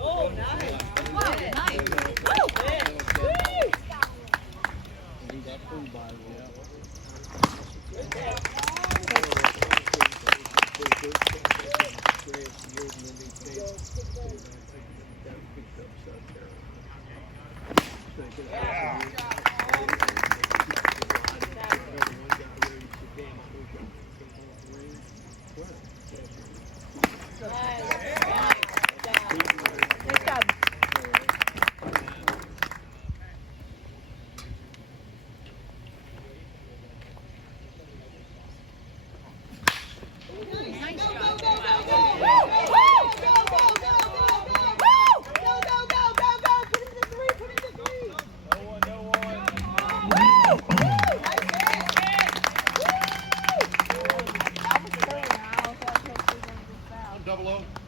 Oh, nice. Wow, nice. He got free by the way. Nice job. Nice job. Double O.